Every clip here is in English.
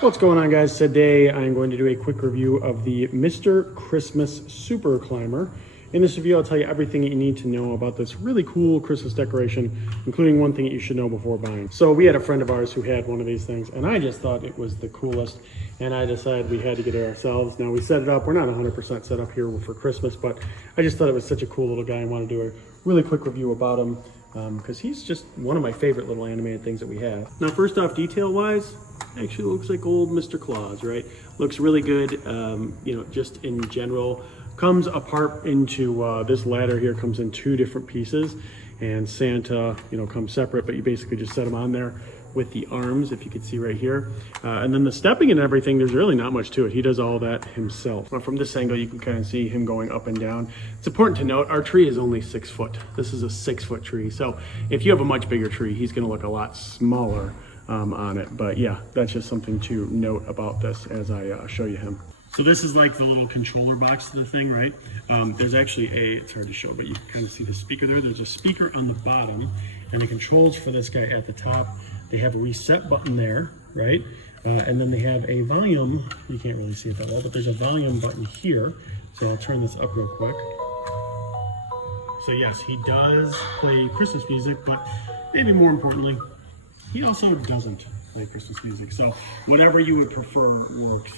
What's going on, guys? Today I'm going to do a quick review of the Mr. Christmas Super Climber. In this review, I'll tell you everything that you need to know about this really cool Christmas decoration, including one thing that you should know before buying. So we had a friend of ours who had one of these things, and I just thought it was the coolest, and I decided we had to get it ourselves. Now we set it up. We're not 100% set up here for Christmas, but I just thought it was such a cool little guy. I want to do a really quick review about him because he's just one of my favorite little animated things that we have. Now, first off, detail-wise, actually looks like old Mr. Claus, right? Looks really good, you know, just in general. Comes apart into, this ladder here comes in two different pieces, and Santa, you know, comes separate, but you basically just set him on there with the arms, if you can see right here. And then the stepping and everything, there's really not much to it. He does all that himself. Now, from this angle, you can kind of see him going up and down. It's important to note, our tree is only 6 foot. This is a 6-foot tree. So if you have a much bigger tree, he's gonna look a lot smaller on it. But yeah, that's just something to note about this as I show you him. So this is like the little controller box of the thing, right? There's actually it's hard to show, but you can kind of see the speaker there. There's a speaker on the bottom, and the controls for this guy at the top. They have a reset button there, right? And then they have a volume. You can't really see it that well, but there's a volume button here. So I'll turn this up real quick. So yes, he does play Christmas music, but maybe more importantly, he also doesn't play Christmas music. So whatever you would prefer works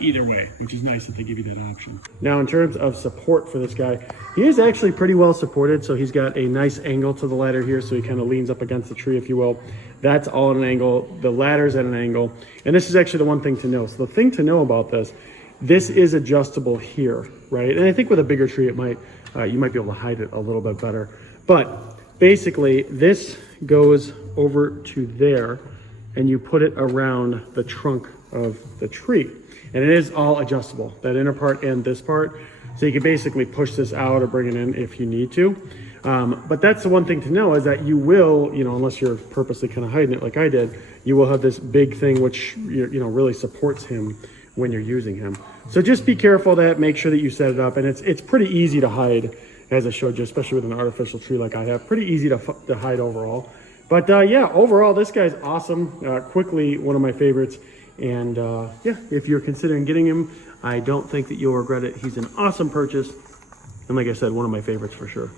either way, which is nice that they give you that option. Now, in terms of support for this guy, he is actually pretty well supported. So he's got a nice angle to the ladder here. So he kind of leans up against the tree, if you will. That's all at an angle. The ladder's at an angle. And this is actually the one thing to know. So the thing to know about this is adjustable here, right? And I think with a bigger tree, it might you might be able to hide it a little bit better. But basically, this goes over to there, and you put it around the trunk of the tree. And it is all adjustable, that inner part and this part. So you can basically push this out or bring it in if you need to. But that's the one thing to know, is that you will, you know, unless you're purposely kind of hiding it like I did, you will have this big thing which, you know, really supports him when you're using him. So just be careful of that, make sure that you set it up. And it's pretty easy to hide, as I showed you, especially with an artificial tree like I have. Pretty easy to hide overall. But yeah, overall, this guy's awesome. Quickly, one of my favorites. And yeah, if you're considering getting him, I don't think that you'll regret it. He's an awesome purchase. And like I said, one of my favorites for sure.